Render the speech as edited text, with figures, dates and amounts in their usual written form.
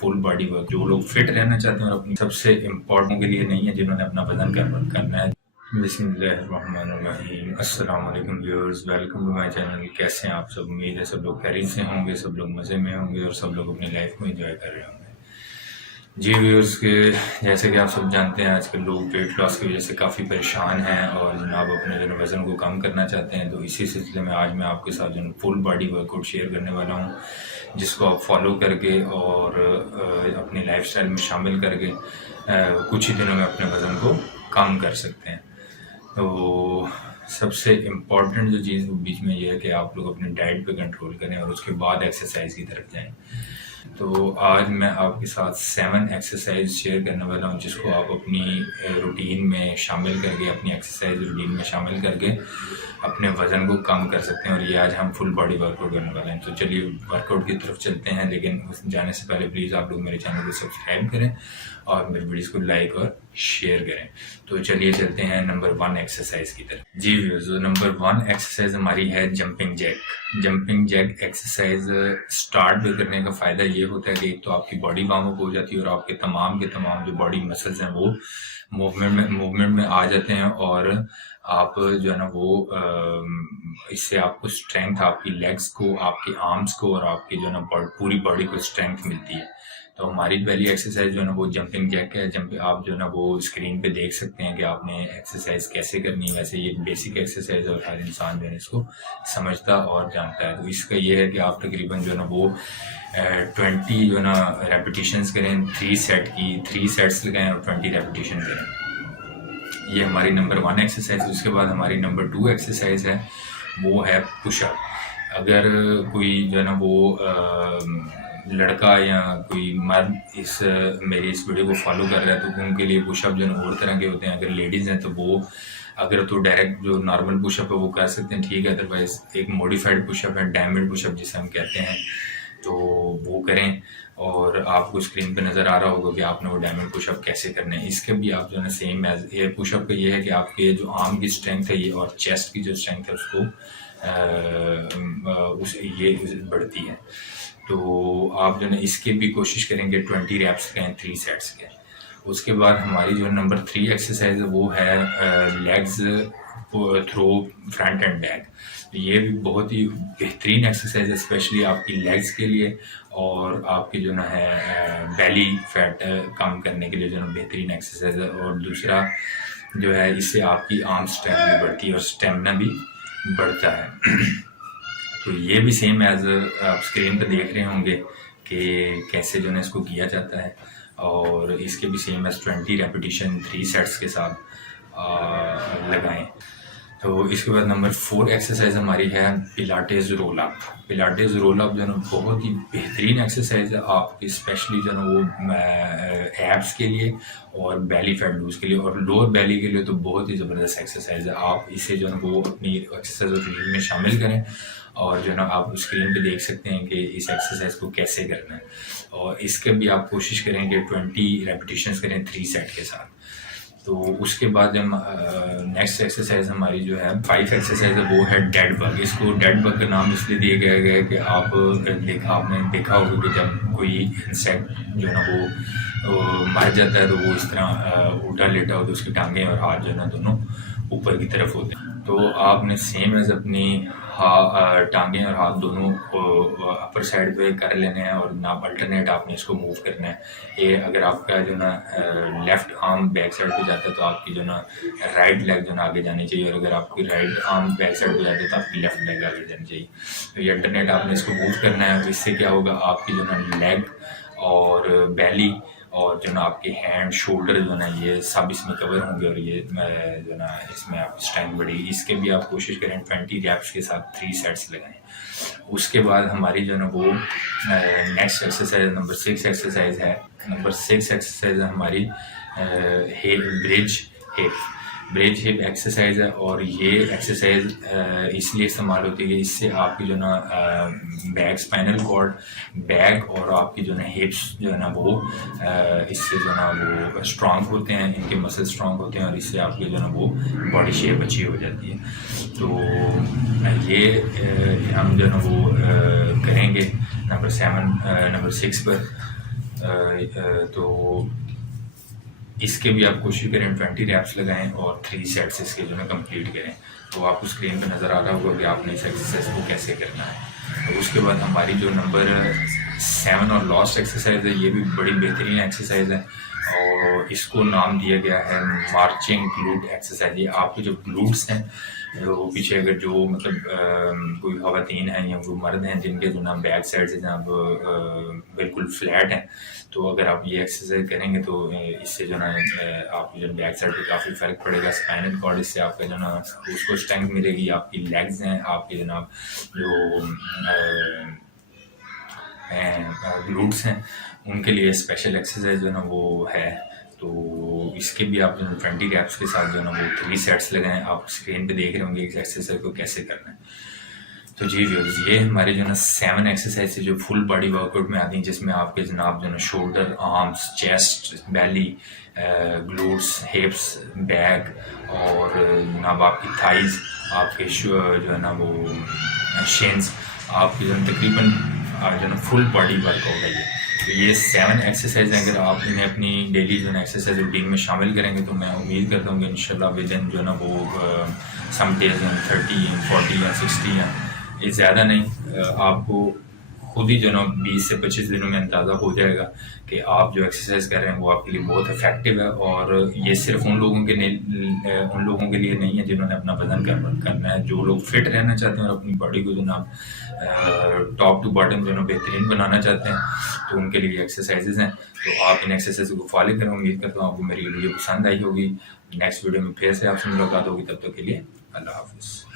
Full body work. जो लोग fit रहना चाहते हैं और अपनी सबसे इम्पोर्टेंट के लिए नहीं है, जिन्होंने अपना वजन करना है। बिस्मिल्लाहिर्रहमानिर्रहीम। अस्सलाम वालेकुम viewers, welcome to my channel. कैसे हैं आप सब? उम्मीद है सब लोग खैरियत से होंगे, सब लोग मज़े में होंगे और सब लोग अपनी लाइफ को एंजॉय कर रहे होंगे। जी व्यूअर्स, के जैसे कि आप सब जानते हैं आजकल लोग वेट लॉस की वजह से काफ़ी परेशान हैं और जनाब अपने जो वज़न को कम करना चाहते हैं। तो इसी सिलसिले में आज मैं आपके साथ जो फुल बॉडी वर्कआउट शेयर करने वाला हूँ, जिसको आप फॉलो करके और अपनी लाइफस्टाइल में शामिल करके कुछ ही दिनों में अपने वज़न को कम कर सकते हैं। तो सबसे इम्पॉर्टेंट जो चीज़ बीच में ये है कि आप लोग अपनी डाइट पे कंट्रोल करें और उसके बाद एक्सरसाइज की तरफ जाएं। तो आज मैं आपके साथ 7 एक्सरसाइज शेयर करने वाला हूँ, जिसको आप अपनी रूटीन में शामिल करके, अपनी एक्सरसाइज रूटीन में शामिल करके अपने वज़न को कम कर सकते हैं। और ये आज हम फुल बॉडी वर्कआउट करने वाले हैं। तो चलिए वर्कआउट की तरफ चलते हैं, लेकिन उस जाने से पहले प्लीज़ आप लोग मेरे चैनल को सब्सक्राइब करें और मेरे वीडियोस को लाइक और शेयर करें। तो चलिए चलते हैं नंबर 1 एक्सरसाइज की तरफ। जी व्यूअर्स, नंबर 1 एक्सरसाइज हमारी है jumping jack. Jumping jack exercise start में करने का फ़ायदा ये होता है कि एक तो आपकी बॉडी वार्म अप हो जाती है और आपके तमाम के तमाम जो बॉडी मसल्स हैं वो मूवमेंट में आ जाते हैं और आप जो है ना वो इससे आपको स्ट्रेंथ, आपकी लेग्स को, आपके आर्म्स को और आपकी जो है ना पूरी बॉडी को स्ट्रेंथ मिलती है। तो हमारी पहली एक्सरसाइज जो है ना वो जंपिंग जैक है। आप जो है ना वो स्क्रीन पे देख सकते हैं कि आपने एक्सरसाइज कैसे करनी है। वैसे ये बेसिक एक्सरसाइज है और हर इंसान जो है इसको समझता और जानता है। तो इसका ये है कि आप तकरीबन जो है ना वो 20 जो है ना रेपिटेशंस करें 3 सेट की, 3 सेट्स लगाएं और 20 रेपिटेशन करें। ये हमारी नंबर 1 एक्सरसाइज। उसके बाद हमारी नंबर 2 एक्सरसाइज है, वो है पुशअप। अगर कोई जो है ना वो लड़का या कोई मर्द मेरी इस वीडियो को फॉलो कर रहा है तो उनके लिए पुशअप जो है और तरह के होते हैं। अगर लेडीज़ हैं तो वो अगर तो डायरेक्ट जो नॉर्मल पुशअप है वो कर सकते हैं, ठीक है। अदरवाइज एक मॉडिफाइड पुशअप है, डायमंड पुशअप जिसे हम कहते हैं, तो वो करें। और आपको स्क्रीन पे नज़र आ रहा होगा कि आपने वो डायमंड पुशअप कैसे करने हैं। इसके भी आप जो है ना सेम एज ये पुशअप का ये है कि आपके जो आर्म की स्ट्रेंथ है ये और चेस्ट की जो स्ट्रेंथ है उसको ये बढ़ती है। तो आप जो है इसके भी कोशिश करेंगे 20 रैप्स के 3 सेट्स के। उसके बाद हमारी जो नंबर 3 एक्सरसाइज है वो है legs throw front and back. ये भी बहुत ही बेहतरीन एक्सरसाइज है, स्पेशली आपकी लेग्स के लिए और आपकी जो है बेली फैट कम करने के लिए जो है बेहतरीन एक्सरसाइज है। और दूसरा जो है इससे आपकी आर्म स्ट्रेंथ भी बढ़ती है और स्टेमिना भी बढ़ता है। तो ये भी सेम एज आप स्क्रीन पर देख रहे होंगे कि कैसे जो है इसको किया जाता है। और इसके भी सेम एज 20 रेपिटेशन 3 सेट्स के साथ लगाएं। तो इसके बाद नंबर 4 एक्सरसाइज हमारी है Pilates roll up. Pilates roll up जो है बहुत ही बेहतरीन एक्सरसाइज है आपकी, स्पेशली जो है वो एब्स के लिए और बेली फैट लूज के लिए और लोअर बेली के लिए तो बहुत ही ज़बरदस्त एक्सरसाइज है। आप इसे जो है वो अपनी एक्सरसाइज रूटीन में शामिल करें और जो है ना आप स्क्रीन पे देख सकते हैं कि इस एक्सरसाइज को कैसे करना है। और इसके भी आप कोशिश करें कि 20 रेपिटेशंस करें 3 सेट के साथ। तो उसके बाद हम नेक्स्ट एक्सरसाइज हमारी जो है 5 एक्सरसाइज है वो है डेड बग। इसको डेड बग का नाम इसलिए दिया गया है कि आपने देखा होगा कि जब कोई इंसेक्ट जो है ना वो मर जाता है तो वो इस तरह उल्टा लेटा होता है, उसकी टांगें और हाथ जो है ना दोनों ऊपर की तरफ होते हैं। तो आपने सेम एज अपनी टांगें और हाथ दोनों अपर साइड पे कर लेने हैं और ना अल्टरनेट आपने इसको मूव करना है। ये अगर आपका जो ना लेफ्ट आर्म बैक साइड पे जाता है तो आपकी जो ना राइट लेग जो ना आगे जानी चाहिए, और अगर आपकी राइट आर्म बैक साइड पे जाती है तो आपकी लेफ्ट लेग आगे जानी चाहिए। तो ये अल्टरनेट आपने इसको मूव करना है। तो इससे क्या होगा, आपकी जो ना लेग और बेली और जो ना आपके हैंड शोल्डर जो ना ये सब इसमें कवर होंगे और ये जो ना इसमें आप स्ट्रेंथ बढ़ेगी। इसके भी आप कोशिश करें 20 रैप्स के साथ 3 सेट्स लगाएं। उसके बाद हमारी जो ना वो नेक्स्ट एक्सरसाइज नंबर 6 एक्सरसाइज है। नंबर 6 एक्सरसाइज है हमारी ब्रिज हिप एक्सरसाइज है। और ये एक्सरसाइज इसलिए इस्तेमाल होती है कि इससे आपकी जो ना बैक स्पाइनल कॉर्ड, बैक और आपकी जो ना हिप्स जो है ना वो इससे जो ना वो स्ट्रांग होते हैं, इनके मसल स्ट्रांग होते हैं और इससे आपकी जो ना वो बॉडी शेप अच्छी हो जाती है। तो ये हम जो ना वो करेंगे नंबर 6 पर। تو اس کے بھی آپ کوشش کریں 20 ریپس لگائیں اور 3 سیٹس اس کے جو ہے کمپلیٹ کریں. تو آپ کو اسکرین پہ نظر آ رہا ہوگا کہ آپ نے اس ایکسرسائز کو کیسے کرنا ہے. تو اس کے بعد ہماری جو نمبر 7 اور لاسٹ ایکسرسائز ہے، یہ بھی بڑی بہترین ایکسرسائز ہے اور اس کو نام دیا گیا ہے مارچنگ گلوٹ ایکسرسائز. یہ آپ کے جو گلوٹس ہیں وہ پیچھے اگر جو مطلب کوئی خواتین ہیں یا وہ مرد ہیں جن کے جو نا بیک سائڈ سے جناب بالکل فلیٹ ہیں، تو اگر آپ یہ ایکسرسائز کریں گے تو اس سے جو نا آپ کی جو بیک سائڈ پہ کافی فرق پڑے گا. اسپائنل کارڈ اس سے آپ کا جو نا اس کو اسٹرینتھ ملے گی. آپ کی لیگز ہیں، آپ کے جناب جو گلوٹس ہیں، ان کے لیے اسپیشل ایکسرسائز جو ہے نا وہ ہے. تو اس کے بھی آپ جو 20 ریپس کے ساتھ جو ہے نا وہ 3 سیٹس لگائیں. آپ اسکرین پہ دیکھ رہے ہوں گے اس ایکسرسائز کو کیسے کرنا ہے. تو جی ویورز، یہ ہمارے جو ہے نا 7 ایکسرسائز جو فل باڈی ورک آؤٹ میں آتی ہیں، جس میں آپ کے جناب جو ہے نا شولڈر، آرمس، چیسٹ، بیلی، گلوٹس، ہپس، بیک اور جناب آپ کی تھائز، آپ کے جو ہے نا وہ شینس، آپ کی جو ہے تقریباً جو ہے نا فل باڈی ورک آؤٹ ہے. تو یہ 7 ایکسرسائز ہیں، اگر آپ انہیں اپنی ڈیلی جو ہے نا ایکسرسائز روٹین میں شامل کریں گے تو میں امید کرتا ہوں کہ انشاءاللہ ود ان جو ہے نا وہ سم ڈیز 30 40 یا 60 یا یہ زیادہ نہیں، آپ کو خود ہی جو ہے نا 20 سے 25 دنوں میں اندازہ ہو جائے گا کہ آپ جو ایکسرسائز کر رہے ہیں وہ آپ کے لیے بہت افیکٹو ہے. اور یہ صرف ان لوگوں کے لیے نہیں ہے جنہوں نے اپنا وزن کرنا ہے. جو لوگ فٹ رہنا چاہتے ہیں اور اپنی باڈی کو جو نا ٹاپ ٹو باٹم جو ہے نا بہترین بنانا چاہتے ہیں، تو ان کے لیے ایکسرسائزز ہیں. تو آپ ان ایکسرسائز کو فالو کریں. امید کرتا ہوں آپ کو میری ویڈیو پسند آئی ہوگی. نیکسٹ ویڈیو میں پھر سے آپ سے ملاقات ہوگی. تب تک کے لیے اللہ حافظ.